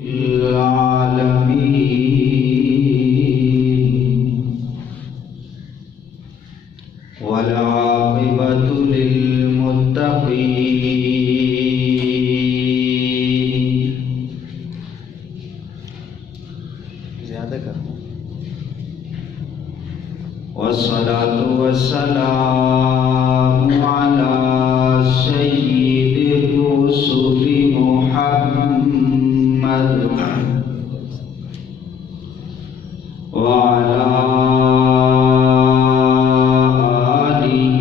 العالمين والعاقبة للمتقين والصلاة والسلام على سيد الرسل محمد وعلى آله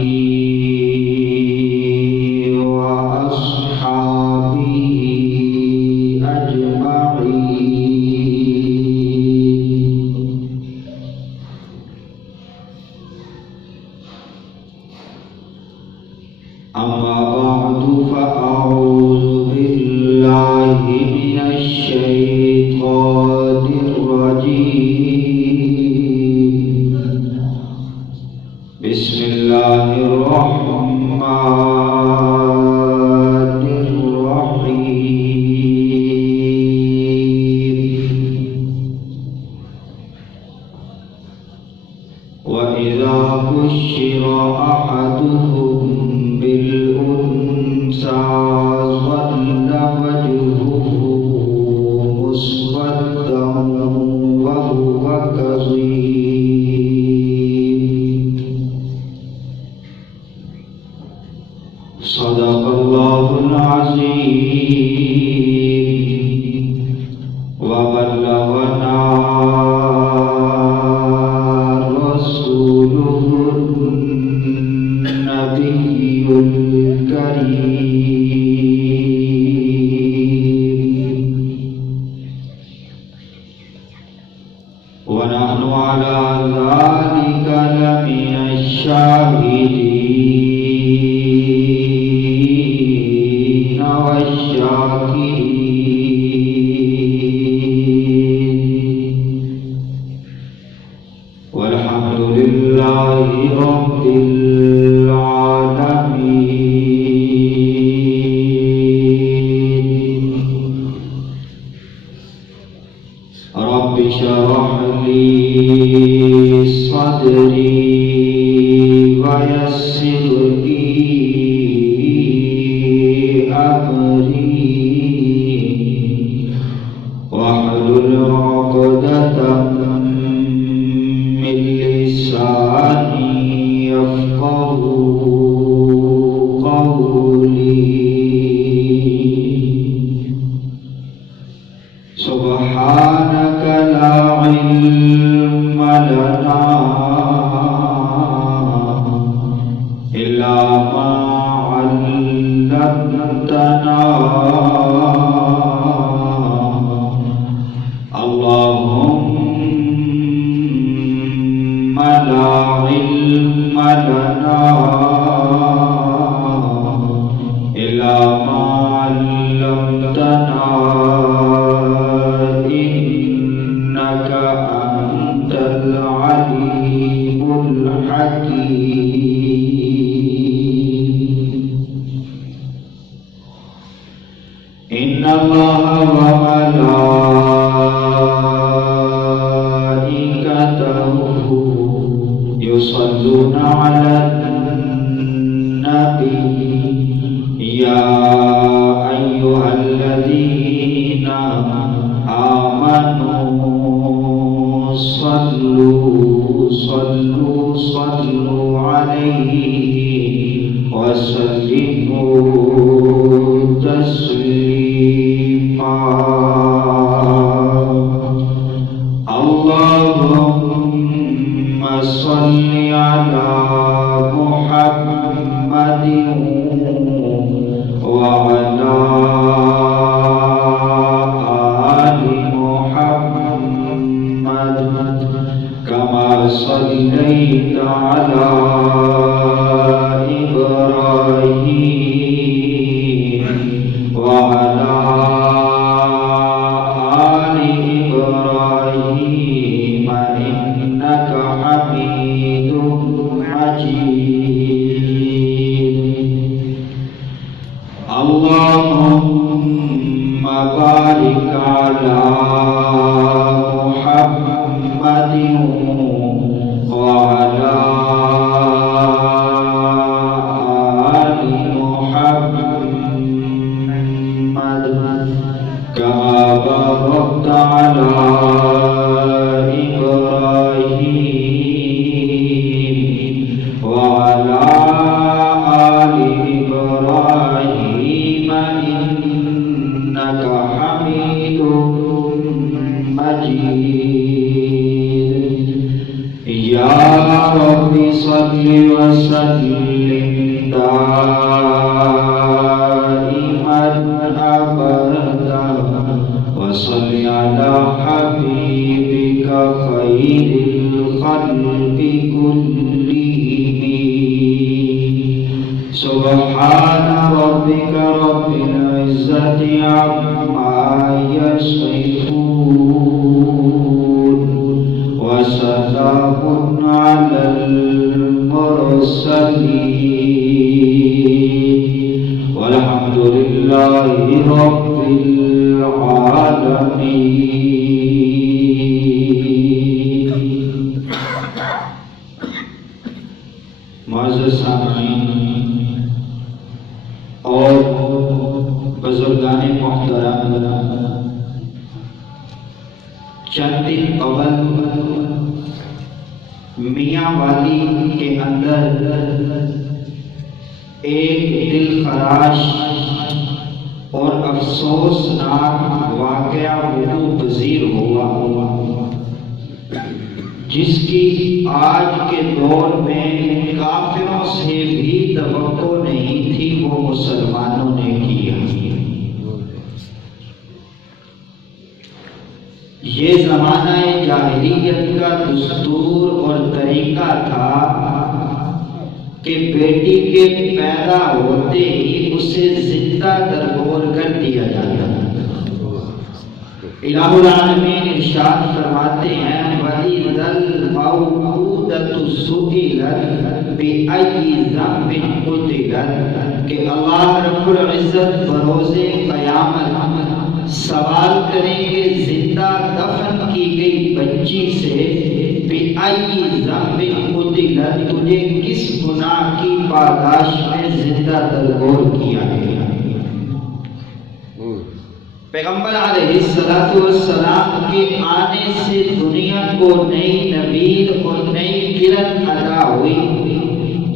وأصحابه أجمعين. أما بعد فأعوذ بالله من الشيطان الرجيم. بسم الله الرحمن الرحيم. وإذا بشر أحدهم بالأنثى ظل وجهه مسودا وهو كظيم. صدق الله العظيم وبلغنا رسوله النبي الكريم. ونحن على ذلك لمن الشاهدين والشاكرين. والحمد لله رب العالمين. رب اشرح لي صدري ويسر لي أمري واحلل عقدة من لساني يفقهوا قولي. سبحانك لا علم لنا إلا ما علمتنا. اللهم لا علم لنا إلا ما علمتنا إنك أنت العليم الحكيم. إن الله وملائكته يصلون على النبي يا أيها الذين آمنوا صلوا عليه وسلموا تسليما. اللهم صل على محمد وعلى آل محمد كما صليت على إبراهيم وعلى آل إبراهيم إنك حميد مجيد. اللهم بارك على باركت على إبراهيم وعلى آل إبراهيم إنك حميد مجيد يا رب صل وسلم دائما أبدا وصل على حبيبك خير الخلق كلهم سبحان ربك رب العزة عما يصفون وسلام على المرسلين والحمد لله رب العالمين. معزز سامعین اور بزرگان محترم، چند دن قبل میاں والی کے اندر ایک دل خراش اور افسوسناک واقعہ وقوع پذیر ہوا جس کی آج کے دور میں کافروں سے بھی توقع نہیں تھی، وہ مسلمانوں نے کیا۔ یہ زمانہ جاہلیت کا دستور اور طریقہ تھا کہ بیٹی کے پیدا ہوتے ہی اسے زندہ درگور کر دیا جاتا ہے۔ الہ العالمین ارشاد فرماتے ہیں وَإِذَا الْمَوْءُودَةُ سُئِلَتْ بِأَيِّ ذَنبٍ قُتِلَتْ، کہ اللہ رب العزت بروز قیامت سوال کریں گے زندہ دفن کی گئی بچی سے بِأَيِّ ذَنبٍ قُتِلَتْ، تجھے کس گناہ کی پاداش میں زندہ درگور کیا گیا۔ پیغمبر علیہ السلام کے آنے سے دنیا کو نئی نوید اور نئی کرن عطا ہوئی،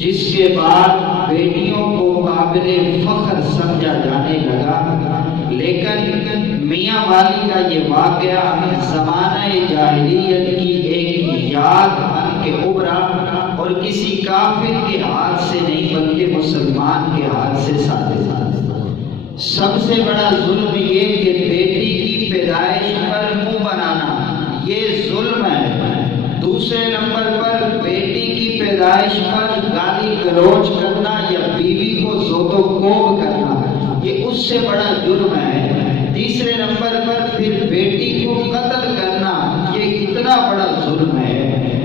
جس کے بعد بیٹیوں کو قابل فخر سمجھا جانے لگا۔ لیکن میاں والی کا یہ واقعہ زمانہ جاہلیت کی ایک یاد بن کے ابھرا، اور کسی کافر کے ہاتھ سے نہیں بلکہ مسلمان کے ہاتھ سے صادر۔ سب سے بڑا ظلم یہ کہ بیٹی کی پیدائش پر منہ بنانا، یہ ظلم ہے۔ دوسرے نمبر پر بیٹی کی پیدائش پر گالی گلوچ کرنا یا بیوی کو زود و کوب کرنا، یہ اس سے بڑا جرم ہے۔ تیسرے نمبر پر پھر بیٹی کو قتل کرنا، یہ اتنا بڑا ظلم ہے۔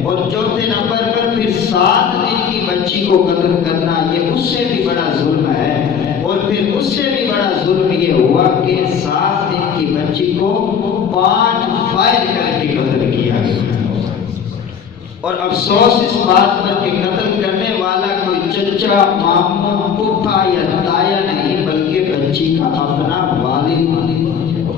اور چوتھے نمبر پر پھر 7 دن کی بچی کو قتل کرنا، یہ اس سے بھی بڑا ظلم ہے۔ اور پھر اس سے بھی بڑا ظلم یہ ہوا کہ 7 دن کی بچی کو 5 فائر کر کے قتل کیا گیا۔ اور افسوس اس بات پر کہ قتل کرنے والا کوئی چچا، ماموں، پھپھا یا تایا نہیں بلکہ بچی کا اپنا والد،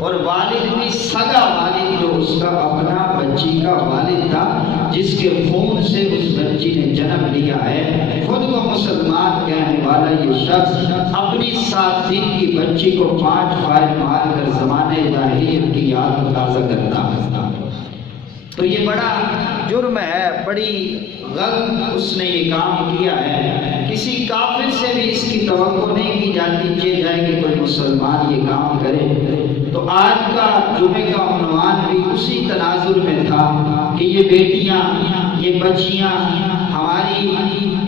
اور والد بھی سگا والد جو اس کا اپنا بچی کا والد تھا، جس کے خون سے اس بچی نے جنم لیا ہے۔ خود کو مسلمان کہنے والا یہ شخص اپنی 7 دن کی بچی کو 5 فائر مار کر زمانے جاہلیت کی یاد تازہ کرتا ہے۔ تو یہ بڑا جرم ہے، بڑی غلط اس نے یہ کام کیا ہے۔ کسی کافر سے بھی اس کی توقع نہیں کی جاتی جائے کہ کوئی مسلمان یہ کام کرے۔ تو آج کا جمعے کا عنوان بھی اسی تناظر میں تھا کہ یہ بیٹیاں، یہ بچیاں، ہماری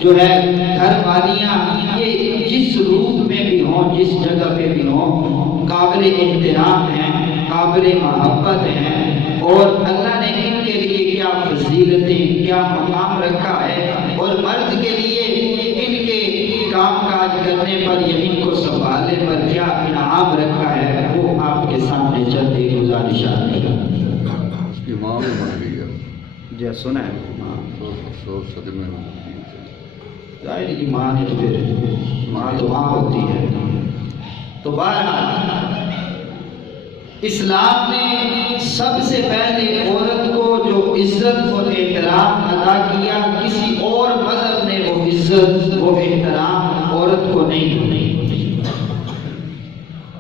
جو ہے گھر والیاں، یہ جس روپ میں بھی ہوں، جس جگہ پہ بھی ہوں، قابل احترام ہیں، قابل محبت ہیں، اور اللہ نے ان کے لیے کیا فضیلتیں، کیا مقام رکھا ہے، اور مرد کے لیے ان کے کام کاج کرنے پر یا ان کو سنبھالنے پر کیا انعام رکھا ہے، وہ آپ کے سامنے چند ایک گزارشات ہیں۔ امام بن گیا جی سنا ہے، صدمے ظاہر ایمان ہے، پھر ماں تو ماں ہوتی ہے۔ تو بہرحال اسلام نے سب سے پہلے عورت کو جو عزت اور احترام ادا کیا، کسی اور مذہب نے وہ عزت وہ احترام عورت کو نہیں دی۔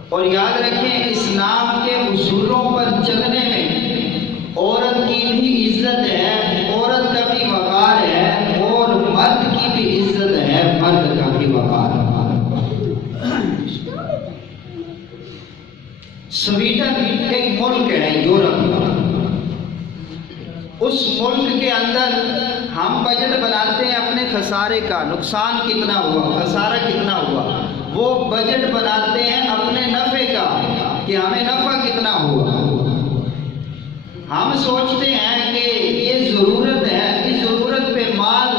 اور یاد رکھیں اسلام کے اصولوں پر چلنے میں عورت کی بھی عزت ہے، عورت کا بھی وقار ہے، اور مرد کی بھی عزت ہے، مرد کا بھی وقار ہے۔ سویڈن ایک ملک ہے یورپ کا، اس ملک کے اندر ہم بجٹ بناتے ہیں اپنے خسارے کا، نقصان کتنا ہوا، خسارہ کتنا ہوا، وہ بجٹ بناتے ہیں اپنے نفع کا کہ ہمیں نفع کتنا ہوا۔ ہم سوچتے ہیں کہ یہ ضرورت ہے، اس ضرورت پہ مال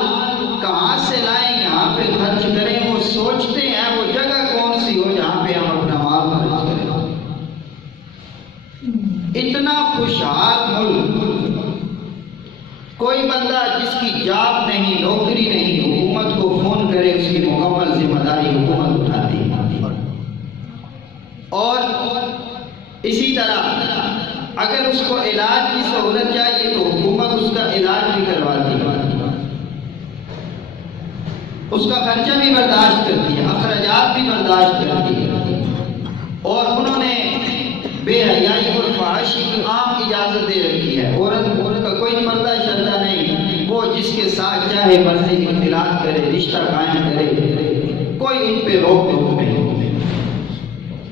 کہاں سے لائیں، یہاں پہ خرچ کریں، وہ سوچتے ہیں وہ جگہ کون سی ہو جہاں پہ ہم اپنا مال خرچ کریں۔ اتنا خوشحال ملک، کوئی بندہ جس کی جاب نہیں، نوکری نہیں، حکومت کو فون کرے اس کی مکمل ذمہ داری حکومت اٹھاتی ہے۔ اور اسی طرح اگر اس کو علاج کی سہولت چاہیے تو حکومت اس کا علاج بھی کرواتی ہے، اس کا خرچہ بھی برداشت کرتی ہے، اخراجات بھی برداشت کرتی ہے۔ اور انہوں نے بے حیائی اور فحاشی کی عام اجازت دے رکھی ہے، عورت کا کوئی پردہ شردہ نہیں، وہ جس کے ساتھ چاہے مرضی اختلاط کرے، رشتہ قائم کرے، کوئی ان پہ روک ٹوک نہیں۔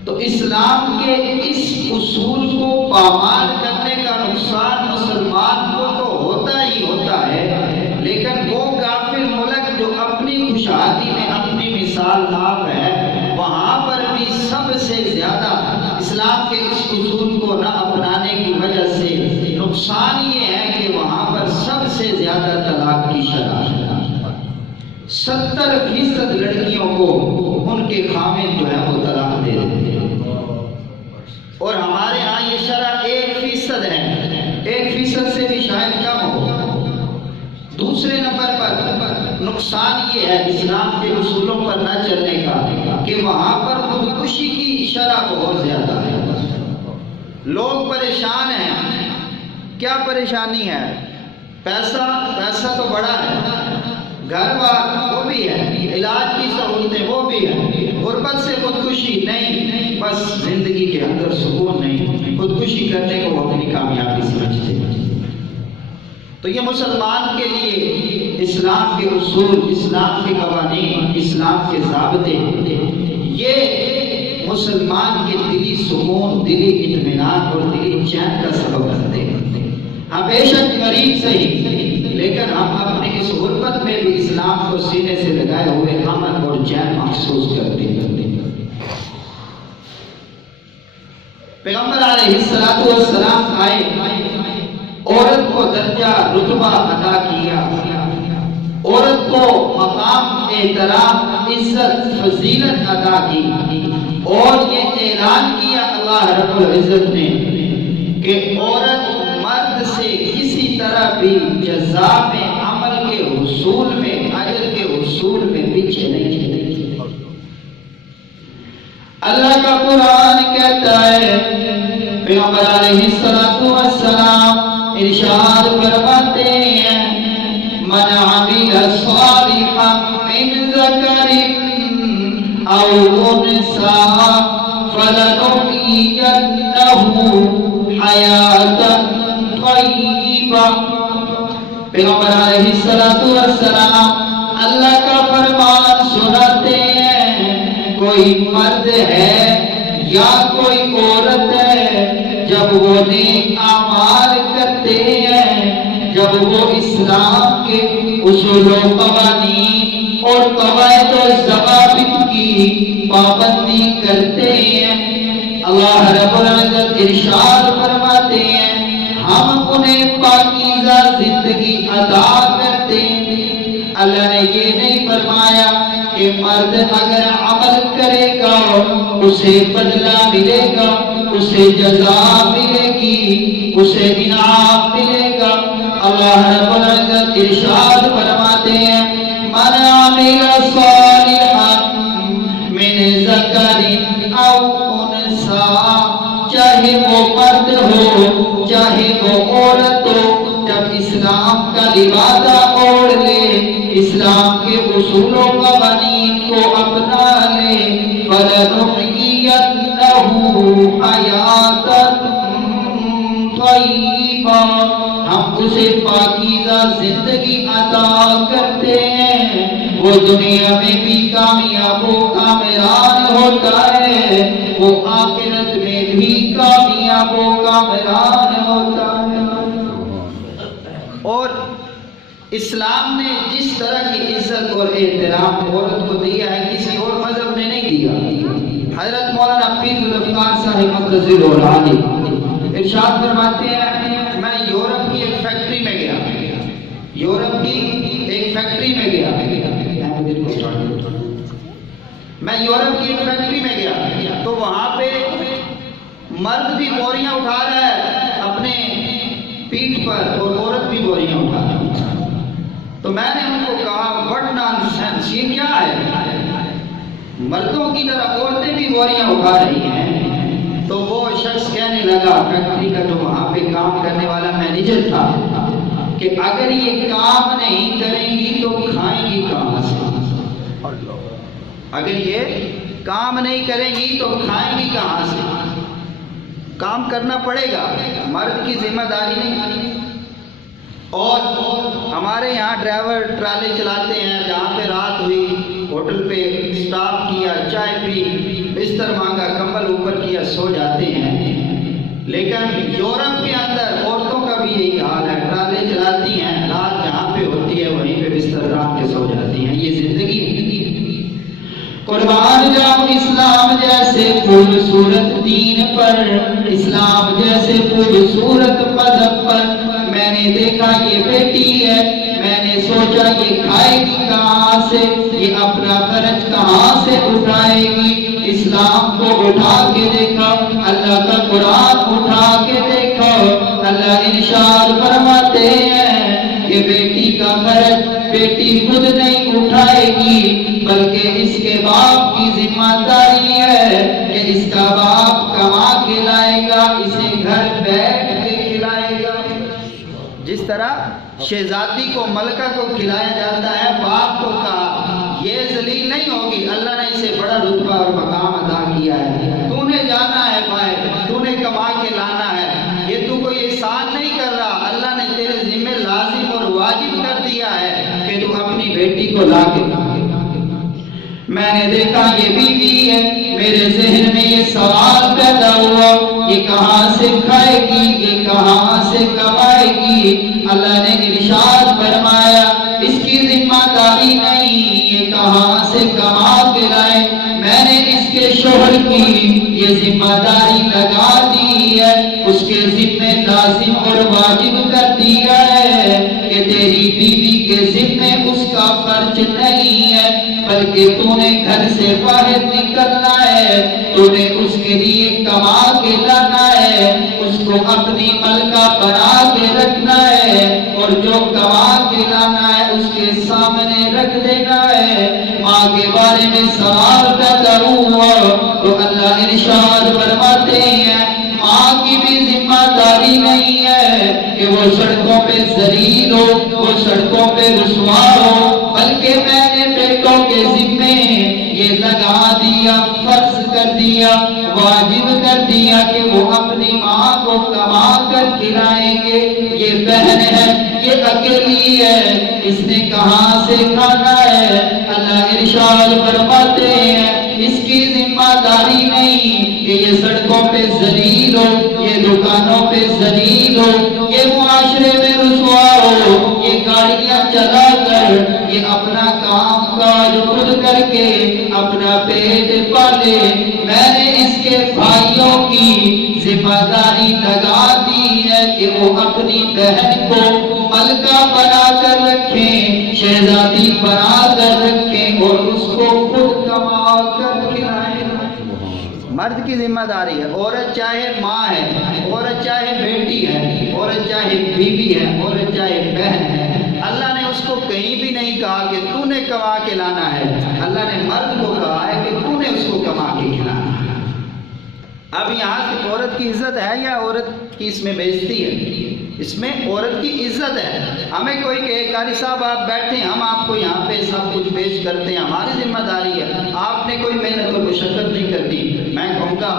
تو اسلام کے اس اصول کو پامال کرنے کا نقصان مسلمان کو تو ہوتا ہی ہوتا ہے، لیکن وہ کافر ملک جو اپنی خوشحالی میں اپنی مثال آپ ہے، وہاں پر بھی سب سے زیادہ اسلام کے اس اصول کو نہ اپنانے کی وجہ سے نقصان یہ ہے کہ وہاں پر سب سے زیادہ طلاق کی شرح ہے۔ 70% لڑکیوں کو ان کے خامد جو ہے وہ طلاق دے دیتے ہیں، اور ہمارے ہاں یہ شرح 1% ہے، 1% سے بھی شاید کم ہو۔ دوسرے نمبر پر نقصان یہ ہے اسلام کے اصولوں پر نہ چلنے کا کہ وہاں پر خودکشی کی شرح بہت زیادہ ہے۔ لوگ پریشان ہیں، کیا پریشانی ہے؟ پیسہ تو بڑا ہے، گھر بار وہ بھی ہے، علاج کی سہولتیں وہ بھی ہیں، غربت سے خودکشی نہیں، بس زندگی کے اندر سکون نہیں، خودکشی کرنے کو وہ اپنی کامیابی سمجھتے ہیں۔ تو یہ مسلمان کے لیے اسلام کے اصول، اسلام کے قوانین، اسلام کے ضابطے، یہ مسلمان کے دلی سکون، دلی اطمینان اور دلی چین کا سبب بنتے ہیں۔ ہم بے شک غریب صحیح، لیکن ہم اپنے اس غربت میں بھی اسلام کو سینے سے لگائے ہوئے امن اور چین محسوس کرتے ہیں۔ پیغمبر علیہ السلام آئے، عورت کو درجہ رتبہ عطا کیا، عورت کو مقام، احترام، عزت، فضیلت عطا کی، اور یہ اعلان کیا اللہ رب العزت نے کہ عورت مرد سے کسی طرح بھی جزا میں، عمل کے حصول میں، اجر کے حصول میں پیچھے نہیں چلے۔ اللہ کا قرآن کہتا ہے، پیغمبر علیہ السلام ارشاد فرماتے ہیں، من عمل صالحا من ذکر او انثى فلنحيينه حیاتا طیبہ۔ پیغمبر علیہ السلام اللہ کا فرمان سناتے ہیں، کوئی مرد ہے یا کوئی عورت ہے، جب وہ نیک اعمال کرتے ہیں، جب وہ اسلام کے اصول و قوانین اور قواعد و ضوابط کی پابندی کرتے ہیں، اللہ رب العزت ارشاد فرماتے ہیں ہم انہیں پاکیزہ زندگی عطا کرتے ہیں۔ اللہ نے یہ نہیں فرمایا کہ مرد اگر عمل کرے گا اسے بدلہ ملے گا، اسے جزا ملے گی، اسے انعام ملے گا۔ اللہ رب العزت ارشاد فرماتے ہیں من عمل صالحا من ذکر او انثى، چاہے وہ چاہے وہ عورت ہو، جب اسلام کا لبادہ اوڑھ لے، اسلام کے اصول و قوانین کو اپنا لے، فَلَنُحْيِيَنَّهُ حَيَاةً طَيِّبَةً، ہم اسے پاکیزہ زندگی عطا کرتے ہیں، وہ دنیا میں بھی کامیاب و کامران ہوتا ہے، وہ آخرت میں بھی کامیاب و کامران ہوتا ہے۔ اور اسلام نے جس طرح کی عزت اور احترام عورت کو دیا ہے کسی اور مذہب نے نہیں دیا۔ حضرت مولانا پیر ذوالفقار صاحب مقدس العالی ارشاد فرماتے ہیں، میں یورپ کی ایک فیکٹری میں گیا، یورپ کی ایک فیکٹری میں گیا، میں یورپ کی ایک فیکٹری میں گیا تو وہاں پہ مرد بھی بوریاں اٹھا رہا ہے اپنے پیٹھ پر اور عورت بھی بوریاں اٹھا رہا ہے۔ تو میں نے ان کو کہا وٹ نان سینس، یہ کیا ہے؟ مردوں کی طرح عورتیں بھی بوریاں اٹھا رہی ہیں۔ تو وہ شخص کہنے لگا، فیکٹری کا جو وہاں پہ کام کرنے والا مینیجر تھا، کہ اگر یہ کام نہیں کریں گی تو کھائیں گی کہاں سے؟ اگر یہ کام نہیں کریں گی تو کھائیں گی کہاں سے؟ کام کرنا پڑے گا، مرد کی ذمہ داری نہیں۔ اور ہمارے یہاں ڈرائیور ٹرالے چلاتے ہیں، جہاں پہ رات ہوئی ہوٹل پہ اسٹاپ کیا، چائے پی، بستر مانگا، کمبل اوپر کیا، سو جاتے ہیں۔ لیکن یورپ کے اندر عورتوں کا بھی یہی حال ہے، ٹرالے چلاتی ہیں، رات جہاں پہ ہوتی ہے وہیں پہ بستر رات کے سو جاتی ہیں۔ یہ زندگی ہے۔ قربان جاؤ اسلام جیسے خوبصورت دین پر، اسلام جیسے خوبصورت مذہب پر۔ میں نے دیکھا یہ بیٹی ہے، میں نے سوچا یہ کھائے گی کہاں سے، یہ اپنا خرچ کہاں سے اٹھائے گی؟ اسلام کو اٹھا کے دیکھا، اللہ کا قرآن اٹھا کے دیکھا، اللہ ارشاد فرماتے ہیں کہ بیٹی کا خرچ بیٹی خود نہیں اٹھائے گی، بلکہ اس کے باپ کی ذمہ داری ہے کہ اس کا باپ کما کے لائے گا، اسے گھر بیٹھ کے کھلائے گا۔ جس طرح شہزادی کو ملکہ کو کھلایا جاتا ہے، باپ کو کہا یہ ذلیل نہیں ہوگی، اللہ نے اسے بڑا رتبہ اور مقام عطا کیا ہے، تو نے جانا ہے بھائی، تو نے کما کے لانا ہے، یہ تو کوئی احسان نہیں کر رہا، اللہ نے تیرے ذمہ لازم اور واجب کر دیا ہے کہ تو اپنی بیٹی کو لا کے۔ میں نے دیکھا یہ بیوی ہے، میرے ذہن میں یہ سوال پیدا ہوا، یہ کہاں سے کھائے گی، یہ کہاں سے کمائے گی؟ اللہ نے ارشاد فرمایا اس کی ذمہ داری نہیں، یہ کہاں سے کما کے لائے۔ میں نے اس کے شوہر کی یہ ذمہ داری لگا دی ہے، اس کے ذمہ لازم اور واجب کر دیا ہے کہ تیری بیوی کے ذمہ اس کا فرض نہیں ہے، بلکہ تو نے گھر سے باہر نکلنا ہے، تو نے اس کے لیے کما کے لانا ہے، اس کو اپنی ملکہ بنا کے رکھنا ہے، اور جو کما کے لانا ہے اس کے سامنے رکھ دینا ہے۔ ماں کے بارے میں سوال پیدا ہوا تو اللہ ارشاد فرماتے ہیں ماں کی بھی ذمہ داری نہیں ہے کہ وہ سڑکوں پہ ذلیل ہو، وہ سڑکوں پہ رسوا ہو، بلکہ میں نے بیٹوں کے ذمے یہ لگا دیا، فرض کر دیا، واجب کر دیا کہ وہ اپنی ماں کو کما کر کھلائیں گے۔ یہ بہن ہے، یہ اکیلی ہے، اس نے کہاں سے کھانا ہے؟ اللہ ارشاد فرماتے ہیں اس کی ذمہ داری نہیں کہ یہ سڑکوں پہ ذلیل ہو، یہ دکانوں پہ ذلیل ہو، یہ معاشرے میں رسوا ہو، یہ گاڑیاں چلا کر یہ اپنا کام کاج خود کر کے اپنا پیٹ پالے۔ میں نے اس کے بھائیوں کی ذمہ داری لگا دی ہے کہ وہ اپنی بہن کو ملکہ بنا کر رکھیں، شہزادی بنا کر رکھیں، اور اس کو خود کما کر کھلائیں۔ مرد کی ذمہ داری ہے، عورت چاہے ماں ہے، عورت چاہے بیٹی ہے، عورت چاہے بیوی ہے، عورت چاہے بہن ہے، اللہ نے اس کو کہیں بھی نہیں کہا کہ تو نے کما کے لانا ہے، اللہ نے مرد کو کہا ہے کہ تو نے اس کو کما کے کھلانا ہے۔ اب یہاں سے عورت کی عزت ہے یا عورت کی اس میں بےعزتی ہے؟ اس میں عورت کی عزت ہے. ہمیں کوئی کہے قاری صاحب آپ بیٹھے ہیں، ہم آپ کو یہاں پہ سب کچھ پیش کرتے ہیں، ہماری ذمہ داری ہے، آپ نے کوئی محنت اور مشقت نہیں کرتی. میں کہوں گا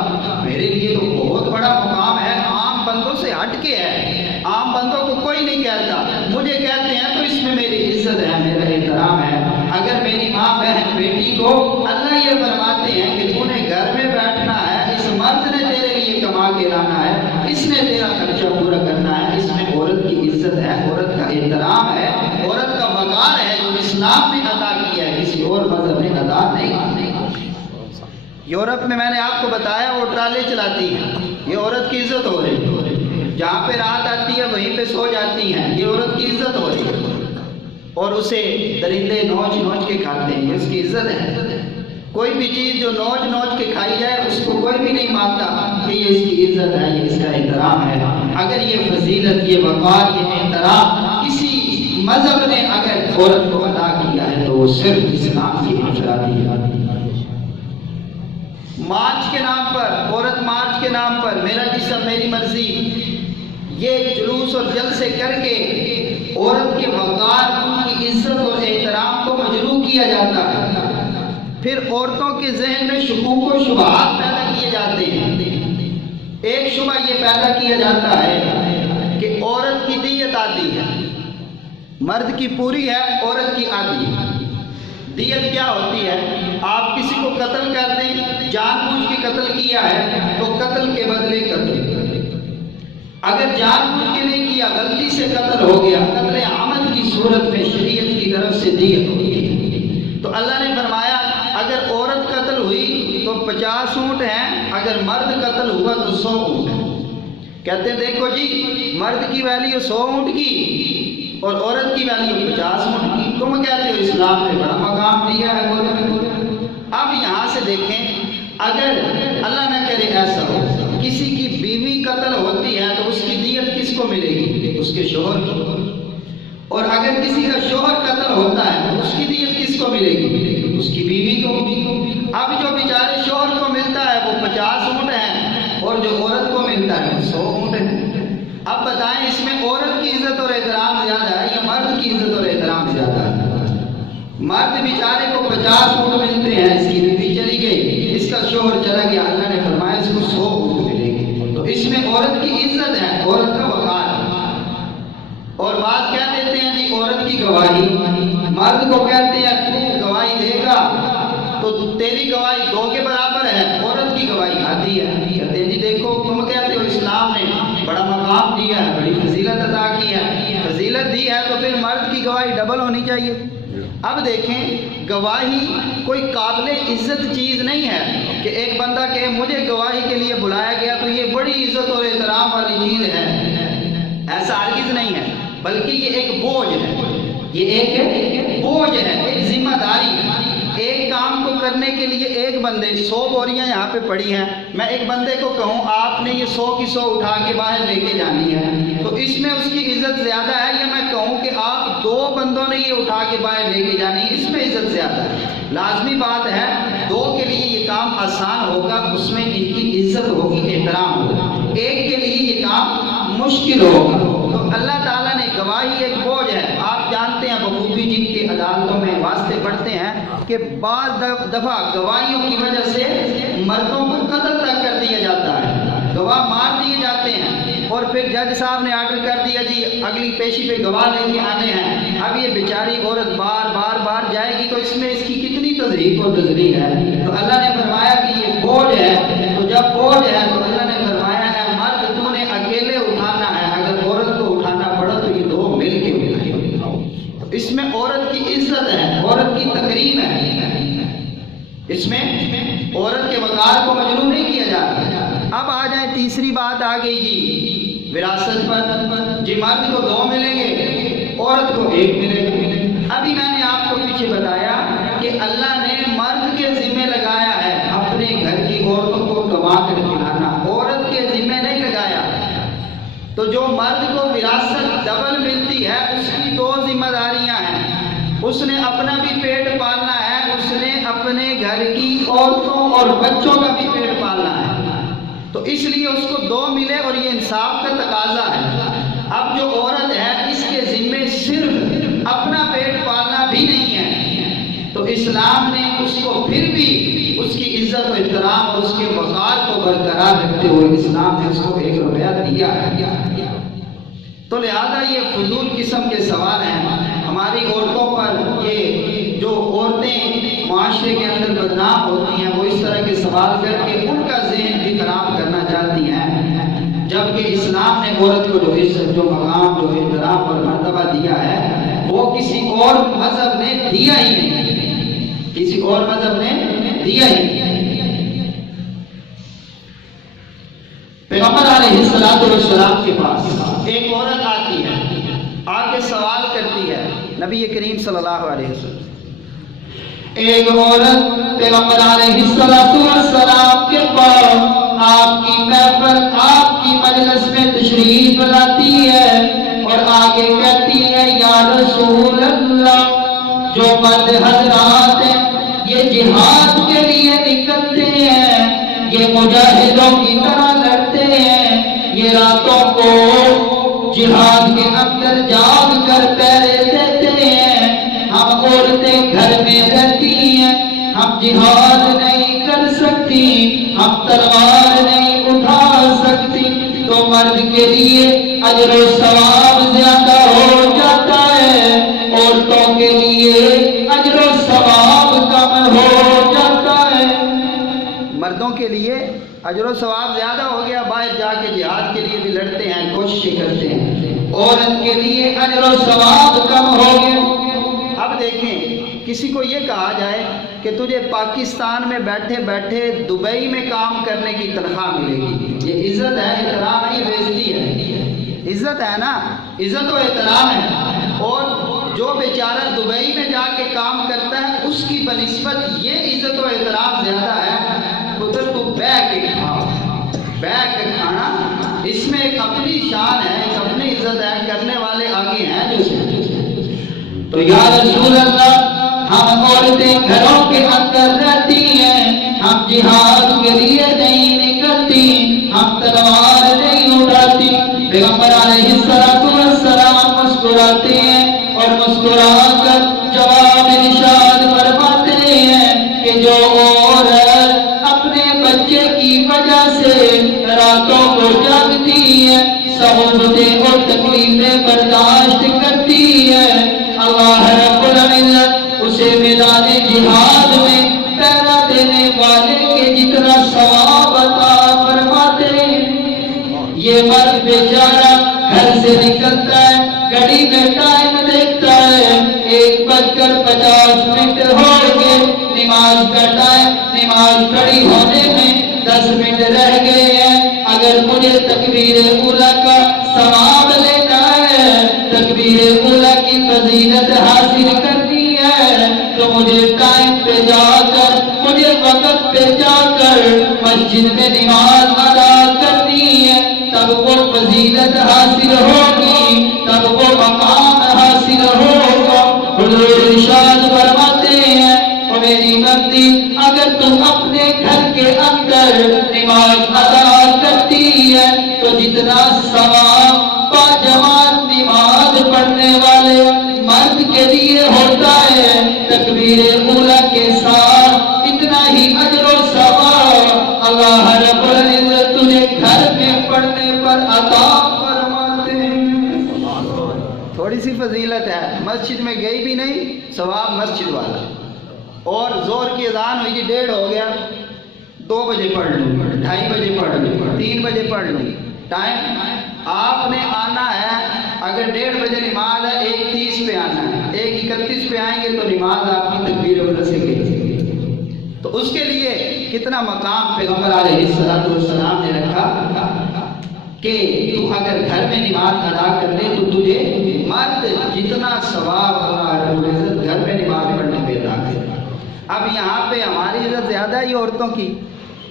میرے لیے تو بہت بڑا مقام ہے، عام بندوں سے ہٹ کے ہے، عام بندوں کو کوئی نہیں کہتا، مجھے کہتے ہیں تو اس میں میری عزت ہے، میرا احترام ہے. اگر میری ماں بہن بیٹی کو اللہ یہ فرماتے ہیں کہ تو نے گھر میں بیٹھنا ہے، اس مرد نے تیرے لیے کما کے لانا ہے، اس نے تیرا خرچہ پورا کرنا ہے، اس میں عورت کی عزت ہے، عورت کا احترام ہے، عورت کا وقار ہے جو اسلام نے عطا کیا ہے، کسی اور مذہب نے عطا نہیں. یورپ میں نے آپ کو بتایا وہ ٹرالے چلاتی ہیں، یہ عورت کی عزت ہو رہی ہے. جہاں پہ رات آتی ہے وہیں پہ سو جاتی ہیں، یہ عورت کی عزت ہو رہی ہے. اور اسے درندے نوچ نوچ کے کھاتے ہیں، یہ اس کی عزت ہے. کوئی بھی چیز جو نوچ نوچ کے کھائی جائے اس کو کوئی بھی نہیں مانتا کہ یہ اس کی عزت ہے، یہ اس کا احترام ہے. اگر یہ فضیلت، یہ وقار، یہ احترام کسی مذہب نے اگر عورت کو عطا کیا ہے تو وہ صرف اسلام کی انفرادی ہے. مارچ کے نام پر، عورت مارچ کے نام پر، میرا جسم میری مرضی، یہ جلوس اور جلسے کر کے عورت کے وقار، ان کی عزت اور احترام کو مجروح کیا جاتا ہے. پھر عورتوں کے ذہن میں شکوک و شبہات پیدا کیے جاتے ہیں. ایک شبہ یہ پیدا کیا جاتا ہے کہ عورت کی دیت آدھی ہے، مرد کی پوری ہے، عورت کی آدھی. دیت کیا ہوتی ہے؟ آپ کسی کو قتل کر دیں، جان بوجھ کے قتل کیا ہے تو قتل کے بدلے قتل. اگر جان بوجھ کے نہیں کیا، غلطی سے قتل ہو گیا، قتل عمد کی صورت میں شریعت کی طرف سے دیت ہوتی ہے. تو اللہ نے فرمایا اگر عورت قتل ہوئی تو 50 اونٹ ہیں، اگر مرد قتل ہوا تو 100 اونٹ ہیں. کہتے ہیں دیکھو جی مرد کی ویلیو 100 اونٹ کی اور عورت کی ویلیو 50 اونٹ کی. تم کہتے ہو اسلام نے بڑا مقام دیا ہے عورت کو. اب یہاں سے دیکھیں، اگر اللہ نہ کرے ایسا ہو کسی کی بیوی قتل ہوتی ہے تو اس کی دیت کس کو ملے گی؟ اس کے شوہر کو. اور اگر کسی کا شوہر قتل ہوتا ہے تو اس کی دیت کس کو ملے گی؟ اس کی بیوی کو. اب جو بیچارے شوہر کو ملتا ہے وہ 50 اونٹ ہیں اور جو عورت کو ملتا ہے 100 اونٹ ہیں. اب بتائیں اس میں عورت کی عزت اور احترام زیادہ ہے یا مرد کی عزت اور احترام زیادہ ہے؟ مرد بیچارے کو 50 اونٹ ملتے ہیں، اس کی بیوی چلی گئی، اس کا شوہر چلا گیا، اللہ نے فرمایا اس کو 100 اونٹ ملے گی. تو اس میں عورت کی عزت ہے، عورت کا وقار ہے. اور بات کیا دیتے ہیں جی عورت کی گواہی، مرد کو کہتے ہیں تو گواہی دے گا تو تیری گواہی 2 کے برابر ہے، عورت کی گواہی آدھی ہے. کہتے ہیں جی دیکھو تم کہتے ہو اسلام نے بڑا مقام دیا ہے، بڑی فضیلت عطا کی ہے، فضیلت دی ہے تو پھر مرد کی گواہی ڈبل ہونی چاہیے. اب دیکھیں گواہی کوئی قابل عزت چیز نہیں ہے کہ ایک بندہ کہے مجھے گواہی کے لیے بلایا گیا تو یہ بڑی عزت اور احترام والی چیز ہے. ایسا ہرگز نہیں ہے، بلکہ یہ ایک بوجھ ہے، یہ ایک بوجھ ہے، ایک ذمہ داری ہے. ایک کام کو کرنے کے لیے ایک بندے 100 بوریاں یہاں پہ پڑی ہیں، میں ایک بندے کو کہوں آپ نے یہ 100 کی 100 اٹھا کے باہر لے کے جانی ہے تو اس میں اس کی عزت زیادہ ہے، یا میں کہوں کہ آپ 2 بندوں نے یہ اٹھا کے باہر لے کے جانی ہے، اس میں عزت زیادہ ہے. لازمی بات ہے 2 کے لیے یہ کام آسان ہوگا، اس میں ان کی عزت ہوگی، احترام ہوگا. ایک کے لیے یہ کام مشکل ہوگا. تو اللہ تعالیٰ نے گواہی ایک بوجھ ہے. آپ جانتے ہیں بخوبی جن کے عدالتوں میں واسطے پڑھتے ہیں کہ بعض دفعہ گواہیوں کی وجہ سے مردوں کو قتل تک کر دیا جاتا ہے، گواہ مار دیے جاتے ہیں اور پھر جج صاحب نے آرڈر کر دیا جی اگلی پیشی پہ گواہ لے کے آنے ہیں. اب یہ بیچاری عورت بار جائے گی تو اس میں اس کی کتنی تضحیق و تذلیل ہے. تو اللہ نے فرمایا کہ یہ بوجھ ہے. تو جب بوجھ ہے تو اللہ نے فرمایا ہے مرد تو نے اکیلے اٹھانا ہے، اگر عورت کو اٹھانا پڑا تو یہ 2 مل کے اٹھائیں. اس میں عورت کی عزت ہے، عورت کی تکریم ہے، اس میں عورت کے وقار کو مجروح نہیں کیا جاتا. اب آ جائیں تیسری بات آ گئی جی وراثت پر. جی مرد کو 2 ملیں گے، عورت کو 1 ملے گا. ابھی میں نے آپ کو پیچھے بتایا کہ اللہ نے مرد کے ذمہ لگایا ہے اپنے گھر کی عورتوں کو کما کر کھلانا، عورت کے ذمہ نہیں لگایا. تو جو مرد کو وراثت ڈبل ملتی ہے اس کی 2 ذمہ داریاں ہیں. اس نے اپنا بھی پیٹ پالنا ہے، اس نے اپنے گھر کی عورتوں اور بچوں کا بھی پیٹ پالنا ہے. تو اس لیے اس کو 2 ملے، اور یہ انصاف کا تقاضا ہے۔ اب جو عورت ہے اس کے ذمے صرف اپنا پیٹ پالنا بھی نہیں ہے، تو اسلام نے اس کو پھر بھی اس کی عزت و احترام اور اس کے وقار کو برقرار رکھتے ہوئے اسلام نے اس کو 1 روپیہ دیا ہے۔ تو لہذا یہ فضول قسم کے سوال ہیں ہماری عورتوں پر۔ یہ جو عورتیں معاشرے کے اندر بدنام ہوتی ہیں وہ اس طرح کے سوال کر کے ان کا ذہن بھی خراب کرنا چاہتی ہیں، جبکہ اسلام نے عورت کو جو عزت، جو مقام، جو احترام اور مرتبہ دیا ہے وہ کسی اور مذہب نے دیا ہی نہیں، کسی اور مذہب نے دیا ہی نہیں۔ پیغمبر علیہ السلام کے پاس ایک عورت آتی ہے، آ کے سوال کرتی ہے نبی کریم صلی اللہ علیہ وسلم۔ ایک عورت پیغمبر علیہ السلام کے پاس آپ کی محفل، آپ کی مجلس میں تشریف لاتی ہے اور آگے کہتی ہے یا رسول اللہ، جو مرد حضرات ہیں یہ جہاد کے لیے نکلتے ہیں، یہ مجاہدوں کی طرح لڑتے ہیں، یہ راتوں کو جہاد کے اندر جاگ کر پہرے دیتے ہیں، ہم عورتیں گھر میں رہتی ہیں، ہم جہاد نہیں کر سکتی، ہم تلوار نہیں اٹھا سکتی، تو مرد کے لیے اجر و ثواب زیادہ ہو جاتا ہے، عورتوں کے لیے اجر و ثواب کم ہو جاتا ہے۔ مردوں کے لیے اجر و ثواب زیادہ ہو گیا، باہر جا کے جہاد کے لیے بھی لڑتے ہیں، کوششیں کرتے ہیں، عورت کے لیے اجر و ثواب کم ہو گیا۔ اب دیکھیں کسی کو یہ کہا جائے کہ تجھے پاکستان میں بیٹھے بیٹھے دبئی میں کام کرنے کی تنخواہ ملے گی، یہ عزت ہے، احترام ہے، یہ بےعزتی ہے؟ عزت ہے نا، عزت و احترام ہے۔ اور جو بیچارہ دبئی میں جا کے کام کرتا ہے اس کی بنسبت یہ عزت و احترام زیادہ ہے۔ ادھر تو بیٹھ کے کھاؤ، بیٹھ کے کھانا، اس میں ایک اپنی شان ہے، ایک اپنی عزت ہے، کرنے والے آگے ہیں جو سے۔ تو یا رسول اللہ، ہم عورتیں گھروں کے اندر رہتی ہیں، ہم جہاد کے لیے نہیں نکلتی، ہم تلوار نہیں اٹھاتی۔ پیغمبر علیہ السلام مسکراتے ہیں اور مسکرا کر جواب ارشاد فرماتے ہیں کہ جو عورت اپنے بچے کی وجہ سے راتوں کو جاگتی ہے، صعوبتیں اور تکلیفیں برداشت کرتی ہے، اللہ رب العزت اسے میدان جہاد میں پہرا دینے والے کے جتنا ثواب عطا فرماتے ہیں۔ یہ مرد بیچارہ گھر سے نکلتا ہے، گھڑی میں ٹائم دیکھتا ہے، 1:50 ہو گئے، نماز کا ٹائم، نماز کھڑی ہونے میں 10 منٹ رہ گئے ہیں، اگر مجھے تکبیر اولیٰ کا ثواب لینا ہے، تکبیر اولیٰ کی فضیلت حاصل کرنی ہے، تو مجھے ٹائم پہ جا کر، مجھے وقت پہ جا کر مسجد میں نماز ادا کرنی ہے، تب وہ فضیلت حاصل ہوگی، تب وہ مقام حاصل ہوگا۔ حضور ارشاد فرماتے ہیں اور میری مردی، اگر تم اپنے گھر کے اندر نماز ادا کرتی ہے تو جتنا ثواب باجماعت نماز پڑھنے والے مرد کے لیے ہوتا ہے، تکبیر اولیٰ کے ساتھ اتنا ہی اجر و ثواب اللہ رب العزت تجھے گھر میں پڑھنے پر عطا فرماتے ہیں۔ تھوڑی سی فضیلت ہے، مسجد میں گئی بھی نہیں، ثواب مسجد والا۔ اور زور کی اذان ہوئی کہ 1:30 ہو گیا، 2 بجے پڑھ لوں، 2:30 بجے پڑھ لوں، 3 بجے پڑھ لوں، ٹائم آپ نے آنا ہے، اگر 1:30 بجے نماز ہے 1:30 پہ آنا ہے، 1:31 پہ آئیں گے تو نماز آپ کی تکبیر اولیٰ سے گئی، تو اس کے لیے کتنا مقام پیغمبر علیہ السلام نے رکھا کہ تو اگر گھر میں نماز ادا کر لے تو تجھے مرد جتنا ثواب اللہ رب العزت گھر میں نماز پڑھنے پہ ادا کرے۔ اب یہاں پہ ہماری عزت زیادہ ہے یا عورتوں کی؟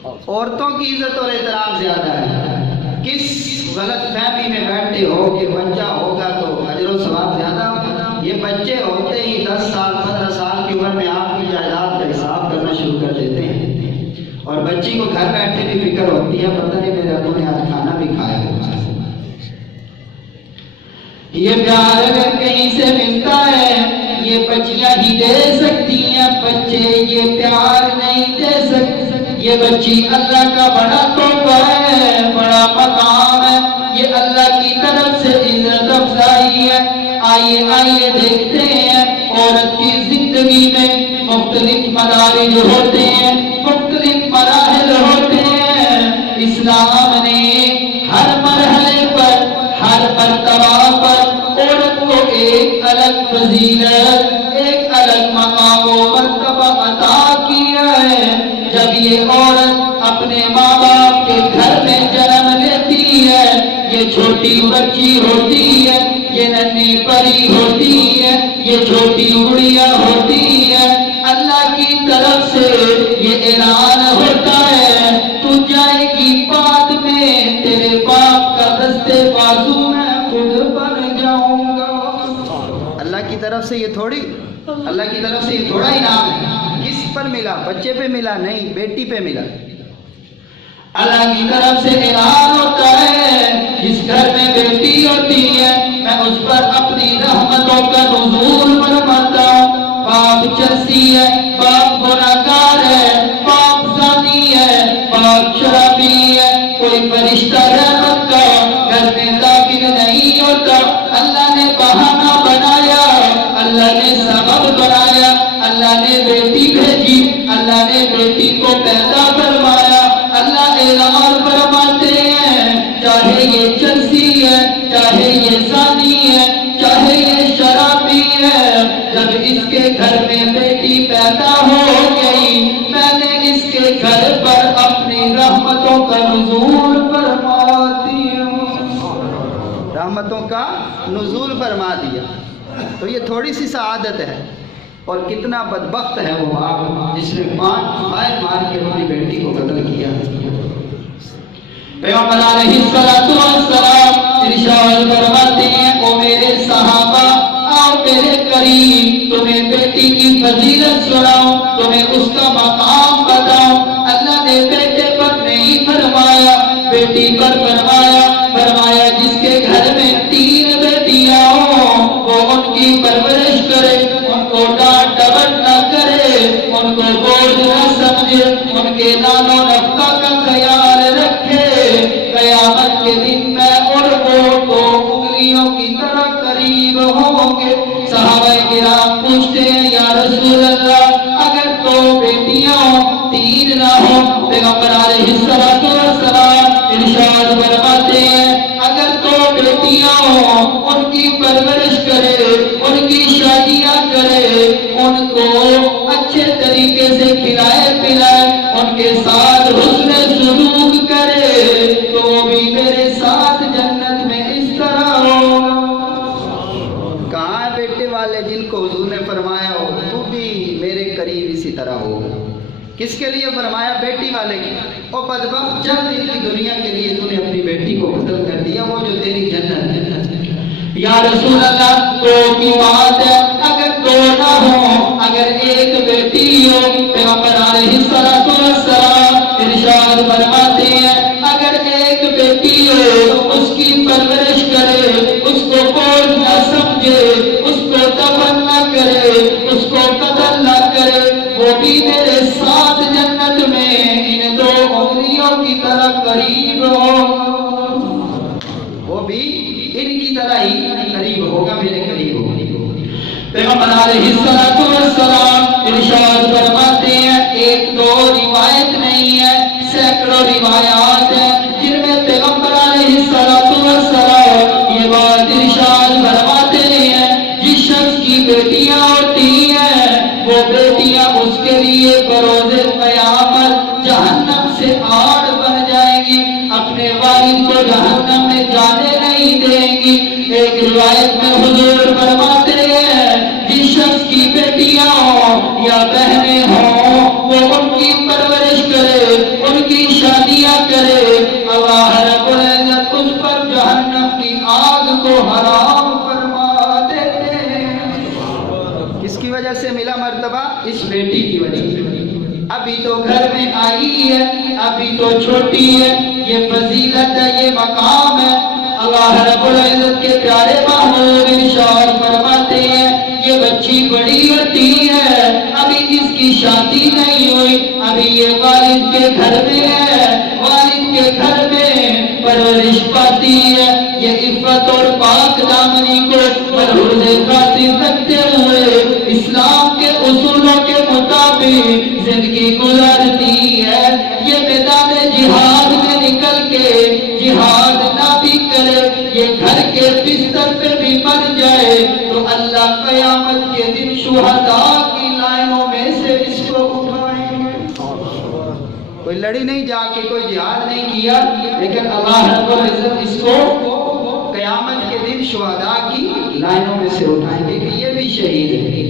عورتوں کی عزت اور احترام زیادہ ہے۔ کس غلط فہمی میں بیٹھتے ہو کہ بچہ ہوگا تو اجر و ثواب زیادہ ہوگا؟ یہ بچے ہوتے ہی 10 سال 15 سال کی عمر میں آپ کی جائیداد کا حساب کرنا شروع کر دیتے ہیں، اور بچی کو گھر بیٹھے بھی فکر ہوتی ہے پتہ نہیں میرے تم نے آج کھانا بھی کھایا ہوگا۔ یہ پیار اگر کہیں سے ملتا ہے یہ بچیاں ہی دے سکتی ہیں، بچے یہ پیار نہیں دے سکتے۔ یہ بچی اللہ کا بڑا تحفہ ہے، بڑا مقام ہے، یہ اللہ کی طرف سے عزت افزائی ہے۔ آئیے دیکھتے ہیں عورت کی زندگی میں مختلف مدارج ہوتے ہیں، مختلف مراحل ہوتے ہیں۔ اسلام نے ہر مرحلے پر، ہر مرتبہ پر عورت کو ایک الگ فضیلت، ایک الگ مقام و مرتبہ عطا کیا ہے۔ جب یہ عورت اپنے ماں باپ کے گھر میں جنم لیتی ہے، یہ چھوٹی بچی ہوتی ہے، یہ ننھی پری ہوتی ہے، یہ چھوٹی گڑیا ہوتی ہے، اللہ کی طرف سے یہ اعلان ہوتا ہے تو جائے گی بعد میں تیرے باپ کا دستے بازو میں خود بن جاؤں گا۔ اللہ کی طرف سے یہ تھوڑی، اللہ کی طرف سے یہ تھوڑا انعام ہے۔ کس پر ملا؟ بچے پہ ملا نہیں، بیٹی پہ ملا۔ اللہ کی طرف سے اعلان ہوتا ہے جس گھر میں بیٹی ہوتی ہے میں اس پر اپنی رحمتوں کا نزول فرماتا ہوں۔ باپ چرسی ہے، باپ گناہگار ہے، باپ زانی ہے، باپ شرابی ہے، کوئی فرشتہ رحمت کا گھر میں داخل نہیں ہوتا۔ اللہ نے بہانہ بنایا، اللہ نے سبب بنایا، اللہ نے بیٹی بھیجی، اللہ نے بیٹی کو پیدا فرمایا۔ اللہ اعلان فرماتے ہیں چاہے یہ چرسی ہے، چاہے یہ زانی ہے، چاہے یہ شرابی ہے، جب اس کے گھر میں بیٹی پیدا ہو گئی میں نے اس کے گھر پر اپنی رحمتوں کا نزول فرما دیا، رحمتوں کا نزول فرما دیا۔ تو یہ تھوڑی سی سعادت ہے، اور کتنا بدبخت ہے وہ باپ جس نے مار کے اپنی بیٹی کو قتل کیا۔ پیغمبر علیہ السلام ارشاد فرماتے ہیں او میرے صحابہ آؤ میرے قریب، تمہیں بیٹی کی فضیلت سناؤں، تمہیں اس کا مقام بتاؤں۔ اللہ نے بیٹے پر نہیں فرمایا، بیٹی پر فرمایا جس کے گھر میں 3 بیٹیاں ہوں وہ ان کی پرورش کرے، ان کو ڈانٹ ڈپٹ نہ کرے، ان کو بوجھ نہ سمجھے، ان کے نان و نفقہ کا خیال رکھے۔ قیامت کے دن میں اور وہ دو انگلیوں کی طرح قریب ہوں گے۔ صحابہ کرام پوچھتے ہیں یا رسول اللہ اگر 2 بیٹیاں ہوں 3 نہ ہوں؟ پیغمبر علیہ السلام ارشاد فرماتے ہیں اگر 2 بیٹیاں ہوں ان کی پرورش کرے، ان کی شادیاں کرے، ان کو اچھے طریقے سے کھلائے پلائے، ان کے ساتھ حسن سلوک کرے تو وہ بھی میرے ساتھ جنت میں اس طرح ہوگا۔ کہاں ہے بیٹے والے جن کو حضور نے فرمایا ہو تو بھی میرے قریب اسی طرح ہوگا؟ کس کے لیے فرمایا؟ بیٹی والے کی۔ اور بدبخت چند دن کی دنیا کے لیے تو نے اپنی بیٹی کو قتل کر دیا، وہ جو تیری جنت ہے۔ یا رسول اللہ 2 کی بات ہے، اگر 2 نہ ہوں، اگر 1 بیٹی ہو، پیغمبر علیہ السلام ارشاد فرماتے ہیں اگر 1 بیٹی ہو اس کی پرورش کرے، اس کو بوجھ نہ سمجھے، اس کو دفن نہ کرے، اس کو قتل نہ کرے، وہ بھی میرے ساتھ جنت میں ان 2 انگلیوں کی طرح قریب ہوگا، وہ بھی ان کی طرح ہی قریب ہوگا، میرے قریب ہوگا۔ پیغمبر علیہ السلام ارشاد فرماتے ہیں 1-2 روایت نہیں ہے، سینکڑوں روایات ہیں جن میں پیغمبر علیہ السلام یہ بات ارشاد فرماتے ہیں جس شخص کی بیٹیاں ہوتی ہیں وہ بیٹیاں اس کے لیے بروز قیامت جہنم سے آڑ بن جائیں گی، اپنے والد کو جہنم میں جانے نہیں دیں گی۔ ایک روایت میں حضور فرماتے ہیں جس شخص کی بیٹیاں ہوں یا بہنیں ہوں وہ ان کی پرورش کرے، ان کی شادیاں کرے، اللہ رب العزت اس پر جہنم کی آگ کو حرام فرما دیتے ہیں۔ کس کی وجہ سے ملا مرتبہ؟ اس بیٹی کی وجہ سے۔ ابھی تو گھر میں آئی ہے، ابھی تو چھوٹی ہے، یہ فضیلت ہے، یہ مقام ہے۔ اللہ رب العزت کے پیارے محبوب ارشاد فرماتے ہیں یہ بچی بڑی ہوتی ہے، ابھی اس کی شادی نہیں ہوئی، ابھی یہ والد کے گھر میں ہے، والد کے گھر میں پرورش پاتی ہے، یہ عفت اور پاک دامنی کو ملحوظ خاطر رکھتے ہوئے اسلام کے اصولوں کے مطابق زندگی گزارتی ہے۔ یہ میدان جہاد میں نکل کے جہاد نہ بھی کرے، یہ گھر کے بستر پہ بھی مر جائے تو اللہ قیامت کے دن شہداء کی لائنوں میں سے اس کو اٹھائیں گے۔ کوئی لڑی نہیں جا کے، کوئی جہاد نہیں کیا، لیکن اللہ رب العزت اس کو قیامت کے دن شہداء کی لائنوں میں سے اٹھائیں گے کہ یہ بھی شہید ہے۔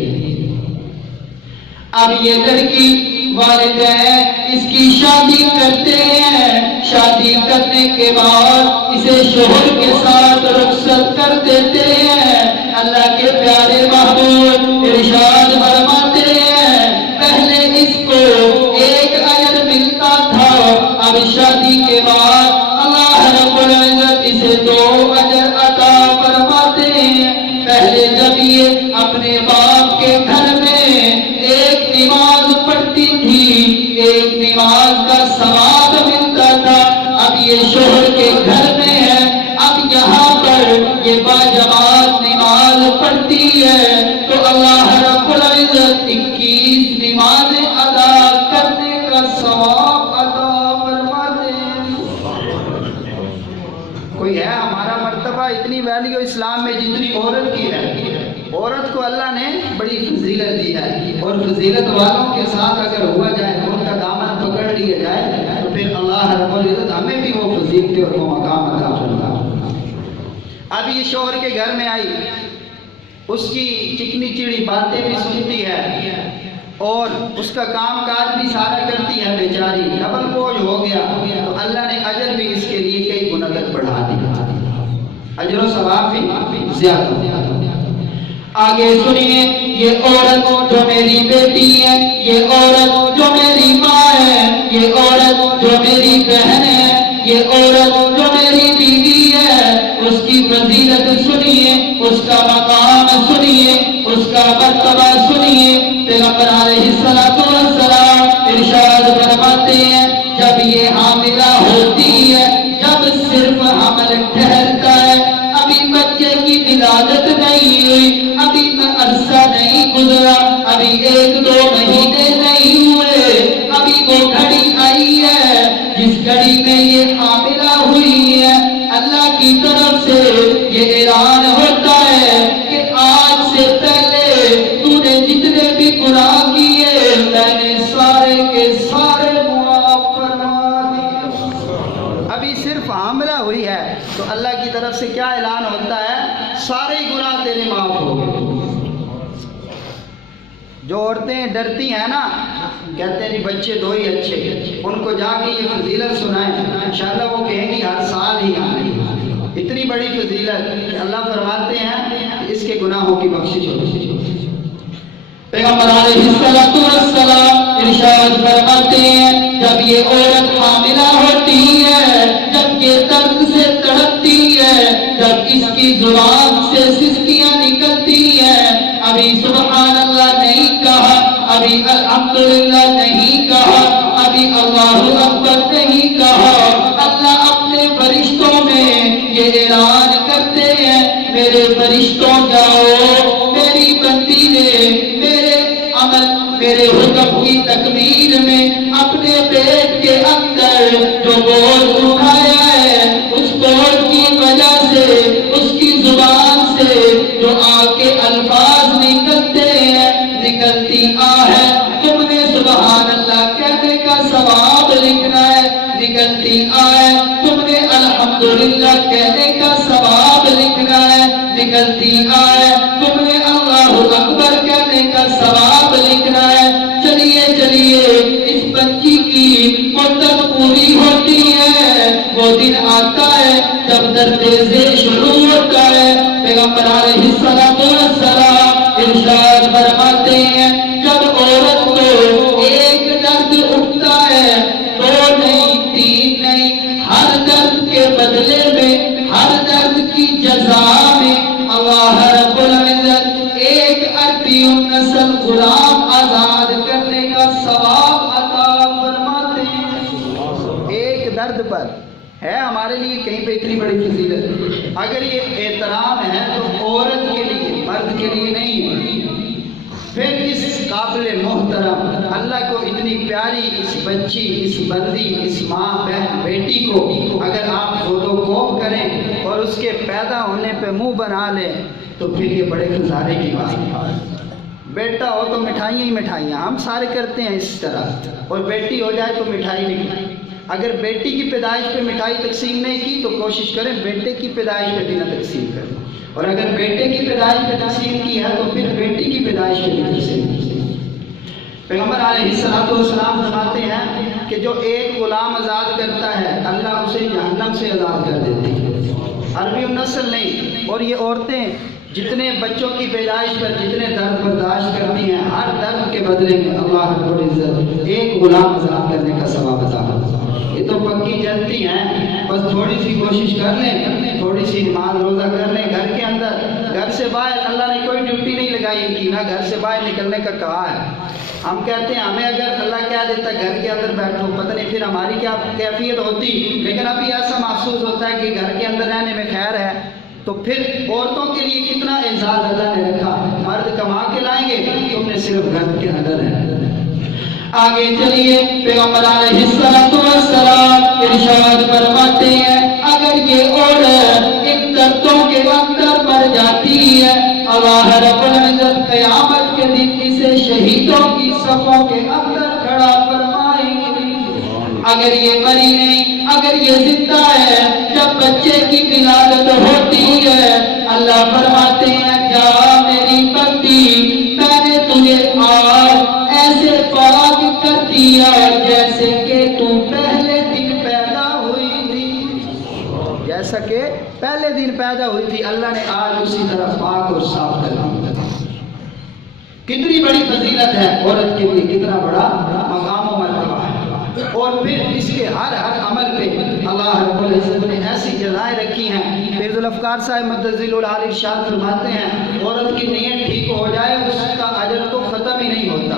اب یہ لڑکی والدین اس کی شادی کرتے ہیں، شادی کرنے کے بعد اسے شوہر کے ساتھ رخصت کر دیتے ہیں۔ اللہ کے پیارے محبوب ارشاد فرماتے ہیں پہلے اس کو ایک اجر ملتا تھا، اب شادی کے بعد اللہ رب العزت اسے 2 اجر عطا فرماتے ہیں۔ پہلے جب یہ اپنے باپ کے گھر میں ایک نماز پڑھتی تھی، ایک نماز کا ثواب ملتا تھا، اب یہ شوہر کے گھر میں ہے، اب یہاں پر یہ باجماعت نماز پڑھتی ہے تو اللہ رب العزت 21 نمازیں ادا کرنے کا ثواب عطا فرماتے ہیں۔ کوئی ہے ہمارا مرتبہ اتنی ویلیو اسلام میں جتنی عورت کی ہے؟ عورت کو اللہ نے بڑی فضیلت دی ہے، اور فضیلت والوں کے ساتھ اگر ہوا جائے، ان کا دامن پکڑ لیا جائے تو پھر اللہ رب العزت ہمیں بھی وہ فضیلت اور وہ مقام عطا فرمائے۔ اب یہ شوہر کے گھر میں آئی، اس کی چکنی چڑی باتیں بھی سنتی ہے اور اس کا کام کاج بھی سارا کرتی ہے، بیچاری ڈبل بوجھ ہو گیا، تو اللہ نے اجر بھی اس کے لیے کئی گنا تک بڑھا دیا، اجر و ثواب بھی زیادہ۔ آگے سنیے، یہ عورت جو میری بیٹی ہے، یہ عورت جو میری ماں ہے، یہ عورت جو میری بہن ہے، یہ عورت جو میری بیوی ہے، اس کی فضیلت سنیے، اس کا مقام سنیے، اس کا مرتبہ سنیے۔ پیغمبر علیہ السلام ارشاد فرماتے ہیں جب یہ حاملہ ہوتی ہے، جب صرف حمل ٹھہرتا ہے، ابھی بچے کی ولادت نہیں ہوئی، ابھی عرصہ نہیں گزرا، ابھی 1-2 مہینے نہیں ہوئے، ابھی وہ گھڑی آئی ہے جس گھڑی میں یہ حاملہ ہوئی ہے، اللہ کی طرف سے یہ اعلان ہوتا ہے کہ آج سے پہلے تو نے جتنے بھی گناہ کیے میں نے سارے کے سارے معاف فرما دیے۔ ابھی صرف حاملہ ہوئی ہے تو اللہ کی طرف سے کیا اعلان ہوتا ہے؟ سارے گناہ تیرے معاف ہو گئے۔ جو عورتیں ڈرتی ہیں نا، کہتے ہیں جی بچے 2 ہی اچھے، ان کو جا کے یہ فضیلت سنائیں، انشاءاللہ وہ کہیں گی ہر سال ہی آئیں۔ اتنی بڑی فضیلت کہ اللہ فرماتے ہیں کہ اس کے گناہوں کی بخشش ہوتی ہے۔ پیغمبر علیہ السلام ارشاد فرماتے ہیں جب یہ عورت حاملہ ہوتی ہے، جب یہ درد سے تڑپتی ہے، جب اس کی زبان سے سسکیاں نکلتی ہیں، ابھی سبحان اللہ نہیں کہا، ابھی الحمدللہ نہیں کہا، ابھی اللہ اکبر نہیں کہا، اللہ اپنے فرشتوں میں یہ اعلان کرتے ہیں میرے فرشتوں جاؤ، میری بندی نے میرے عمل میرے حکم کی تکمیل میں اپنے پیٹ کے اندر جو بوجھ اٹھایا ہے، اس بوجھ کی وجہ سے اس کی زبان سے جو آ کے الفاظ نکلتے ہیں، نکلتی ہے، تم نے سبحان اللہ کہنے کا ثواب لکھنا ہے، نکلتی ہے، تم نے الحمدللہ کہنے کا ثواب لکھنا ہے، نکلتی ہے، تم نے اللہ اکبر کہنے کا ثواب لکھنا ہے۔ چلیے چلیے، اس بچی کی مدت پوری ہوتی ہے، وہ دن آتا ہے جب درد ذیل شروع ہوتا ہے۔ پیغمبر علیہ السلام ارشاد فرماتے ہیں جب عورت کو ایک درد اٹھتا ہے، 2 نہیں 3 نہیں، ہر کتنی بڑی فضیلت ہے۔ اگر یہ احترام ہے تو عورت کے لیے، مرد کے لیے نہیں ہے۔ پھر اس قابل محترم اللہ کو اتنی پیاری اس بچی، اس بندی، اس ماں، بہن، بیٹی کو اگر آپ خود و خوف کریں اور اس کے پیدا ہونے پہ منہ بنا لیں تو پھر یہ بڑے خسارے کی بات ہے۔ بیٹا ہو تو مٹھائیاں ہی مٹھائیاں، ہم سارے کرتے ہیں اس طرح، اور بیٹی ہو جائے تو مٹھائی نہیں۔ اگر بیٹی کی پیدائش پہ مٹھائی تقسیم نہیں کی تو کوشش کریں بیٹے کی پیدائش پہ بھی نہ تقسیم کریں، اور اگر بیٹے کی پیدائش پہ تقسیم کی ہے تو پھر بیٹی کی پیدائش پہ بھی تقسیم کی۔ پیغمبر علیہ السلام فرماتے ہیں کہ جو ایک غلام آزاد کرتا ہے اللہ اسے جہنم سے آزاد کر دیتے ہیں۔ عربی نسل نہیں، اور یہ عورتیں جتنے بچوں کی پیدائش پر جتنے درد برداشت کرتی ہیں، ہر درد کے بدلے میں اللہ رب العزت ایک غلام آزاد کرنے کا ثواب عطا کرتا ہے۔ یہ تو پکی جلتی ہیں، بس تھوڑی سی کوشش کر لیں، تھوڑی سی نماز روزہ کر لیں گھر کے اندر، گھر سے باہر اللہ نے کوئی ڈیوٹی نہیں لگائی ان کی، نہ گھر سے باہر نکلنے کا کہا ہے۔ ہم کہتے ہیں ہمیں اگر اللہ کہہ دیتا گھر کے اندر بیٹھو، پتہ نہیں پھر ہماری کیا کیفیت ہوتی، لیکن ابھی ایسا محسوس ہوتا ہے کہ گھر کے اندر رہنے میں خیر ہے۔ تو پھر عورتوں کے لیے کتنا اعزاز اللہ نے رکھا، مرد کما کے لائیں گے، تم نے صرف گھر کے اندر رہنا۔ آگے چلیے، پیغمبر علیہ السلام ارشاد فرماتے ہیں اگر یہ عورت ان دردوں کے اندر مر جاتی ہے اللہ رب العزت قیامت کے دن اسے شہیدوں کی صفوں کے اندر کھڑا فرمائیں گے۔ اگر یہ مری نہیں، اگر یہ زندہ ہے، جب بچے کی ولادت ہوتی ہے اللہ فرماتے ہیں جا میری بندی، میں نے تجھے آج ایسے پاک کر دیا جیسے کہ تو پہلے دن پیدا ہوئی تھی، جیسا کہ پہلے دن پیدا ہوئی تھی اللہ نے آج اسی طرح پاک اور صاف کر دیا۔ کتنی بڑی فضیلت ہے عورت کے لیے، کتنا بڑا مقام و مرتبہ ہے۔ اور پھر اس کے ہر عمل پہ اللہ رب العزت نے ایسی جزائیں رکھی ہیں۔ فیض الافکار صاحب مدذل العالی ارشاد فرماتے ہیں عورت کی نیت ٹھیک ہو جائے اس کا اجر تو ختم ہی نہیں ہوتا۔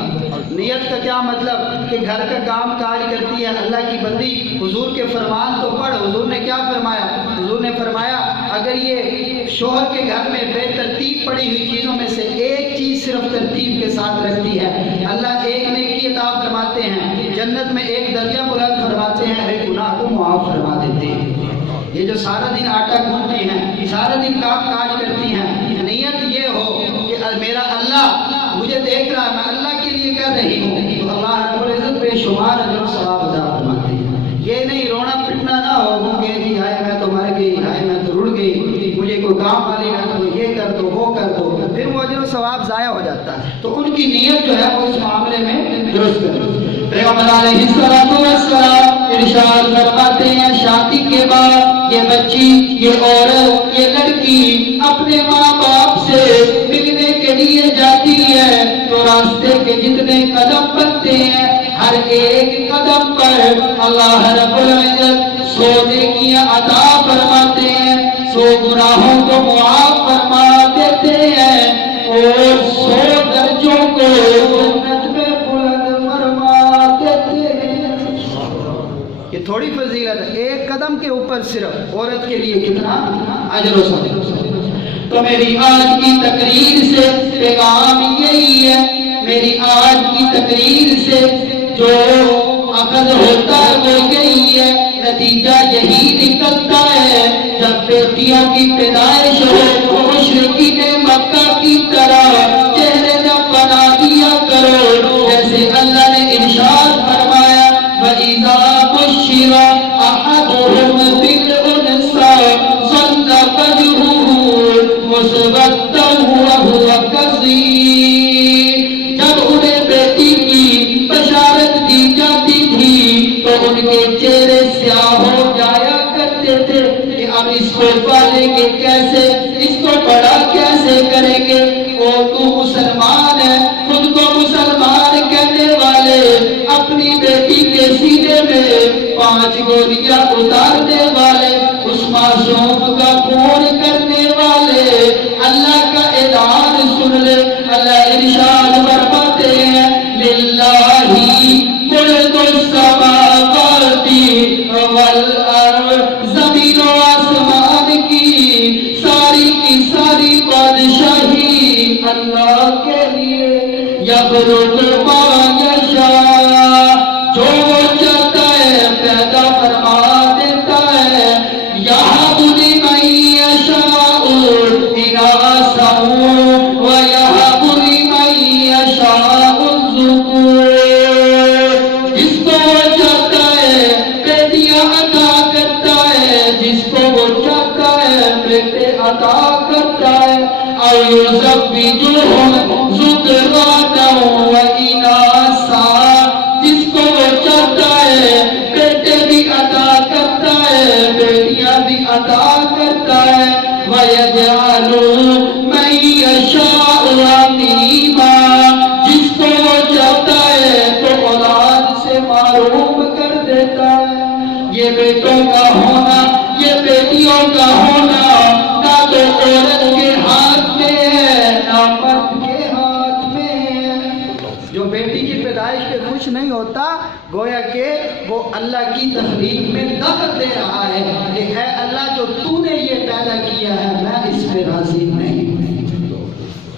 نیت کا کیا مطلب کہ گھر کا کام کاج کرتی ہے اللہ کی بندی، حضور کے فرمان تو پڑھ۔ حضور نے کیا فرمایا؟ حضور نے فرمایا اگر یہ شوہر کے گھر میں بے ترتیب پڑی ہوئی چیزوں میں سے ایک چیز صرف ترتیب کے ساتھ رکھتی ہے اللہ ایک نیکی عطا فرماتے ہیں، جنت میں ایک درجہ بلند فرماتے ہیں، ایک گناہ کو معاف فرما دیتے ہیں۔ یہ جو سارا دن آٹا گوندتی ہیں، سارا دن کام کاج کرتی ہیں، نیت یہ ہو کہ میرا اللہ مجھے دیکھ رہا ہے، میں اللہ کے لیے کر رہی ہوں، تو اللہ رب العزت بے شمار اجر و ثواب عطا فرماتے ہیں۔ یہ نہیں رونا پٹنا نہ ہو کہ جی ہائے میں تو مر گئی، ہائے میں تو رڑ گئی، مجھے کوئی کام والی نہ تو یہ کر دو وہ کر دو، پھر وہ اجر و ثواب ضائع ہو جاتا ہے۔ تو ان کی نیت جو ہے وہ اس معاملے میں درست کرو۔ پیغمبر علیہ السلام ارشاد فرماتے ہیں شادی کے بعد یہ بچی، یہ عورت، یہ لڑکی اپنے ماں باپ سے ملنے کے لیے جاتی ہے تو راستے کے جتنے قدم بنتے ہیں ہر ایک قدم پر اللہ رب العزت 100 نیکیاں عطا فرماتے ہیں، 100 گناہوں کو معاف فرما دیتے ہیں اور 100 درجوں کو جنت میں بلند فرما دیتے ہیں۔ یہ تھوڑی فضیلت ہے، ایک قدم کے اوپر صرف عورت کے لیے کتنا اجر و ثواب۔ تو میری آج کی تقریر سے پیغام یہی ہے، میری آج کی تقریر سے جو اخذ ہوتا ہے وہ یہی ہے، نتیجہ یہی نکلتا ہے جب بیٹیوں کی پیدائش ہو تو مشرکین مکہ کی طرح چہرے نہ بنا دیا کرو، جیسے اللہ نے ارشاد فرمایا وَإِذَا بُشِّرَ أَحَدُهُم بِالْأُنثَىٰ ظَلَّ وَجْهُهُ مُسْوَدًّا وَهُوَ كَظِيمٌ۔ جب انہیں بیٹی کی بشارت دی جاتی تھی تو ان کے چہرے سیاہ ہو جایا کرتے تھے کہ اب اس کو پالیں گے کیسے، کی ساری بادشاہی اللہ کے لیے یخلق ما یشاء جو وہ چاہتا ہے پیدا فرما دیتا ہے یہب لمن یشاء اناثا ویہب لمن یشاء الذکور جس کو وہ چاہتا ہے بیٹیاں عطا کرتا ہے جس کو وہ چاہتا ہے بیٹے عطا کرتا ہے او یزوجہم ذکرانا و اناثا جس کو وہ چاہتا ہے بیٹے بھی عطا کرتا ہے بیٹیاں بھی عطا کرتا ہے وَيَجْعَلُ مَن يَشَاءُ عَقِيمًا جس کو وہ چاہتا ہے تو اولاد سے محروم کر دیتا ہے یہ بیٹوں کا ہونا یہ بیٹیوں کا ہونا نہ تو عورت کے ہاتھ میں ہے نہ مرد کے ہاتھ میں ہے جو بیٹی کی پیدائش پہ خوش نہیں ہوتا گویا کہ وہ اللہ کی تخلیق میں دخل دے رہا ہے کہ اے اللہ جو تو نے یہ پیدا کیا ہے میں اس پہ راضی نہیں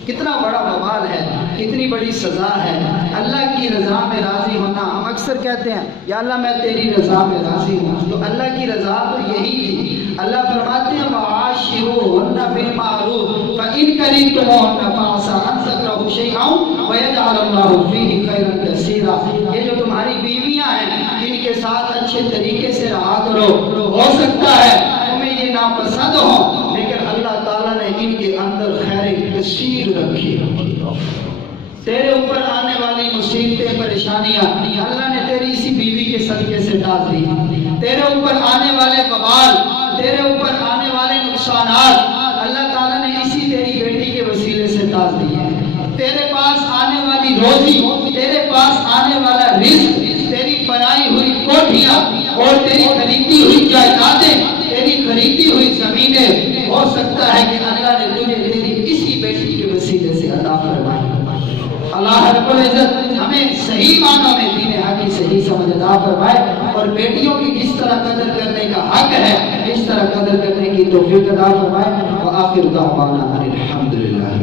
کتنا بڑا وبال ہے کتنی بڑی سزا ہے اللہ کی رضا میں راضی ہونا ہم اکثر کہتے ہیں یا اللہ میں تیری رضا میں راضی ہوں تو اللہ کی رضا تو یہی تھی اللہ فرماتے ہیں وَعَاشِرُوهُنَّ بِالْمَعْرُوفِ فَإِنْ كَرِهْتُمُوهُنَّ فَعَسَىٰ أَن تَكْرَهُوا شَيْئًا وَيَجْعَلَ اللَّهُ فِيهِ خَيْرًا كَثِيرًا یہ جو تمہاری بیویاں ہیں ان کے ساتھ اچھے طریقے سے رہا کرو ہو سکتا ہے تمہیں یہ ناپسند ہو لیکن اللہ تعالیٰ نے ان کے اندر خیر کثیر رکھی تیرے اوپر آنے والی مصیبتیں پریشانیاں اللہ نے تیری اسی بیوی کے صدقے سے ڈال دی تیرے اوپر آنے والے وبال تیرے اوپر آنے والے نقصانات اللہ تعالیٰ نے اسی تیری بیٹی کے وسیلے سے ڈال دیے تیرے پاس آنے والی روزی تیرے پاس آنے والا رزق تیری بنائی ہوئی کوٹھیاں اور تیری خریدی ہوئی جائیدادیں تیری خریدی ہوئی زمینیں ہو سکتا ہے کہ اللہ نے تجھے تیری اسی بیٹی کے وسیلے سے عطا فرمائی اللہ رب العزت ہمیں صحیح معنوں میں دین حق کی صحیح سمجھ عطا فرمائے اور بیٹیوں کی جس طرح قدر کرنے کا حق ہے اس طرح قدر کرنے کی توفیق عطا فرمائے وآخر دعوانا الحمدللہ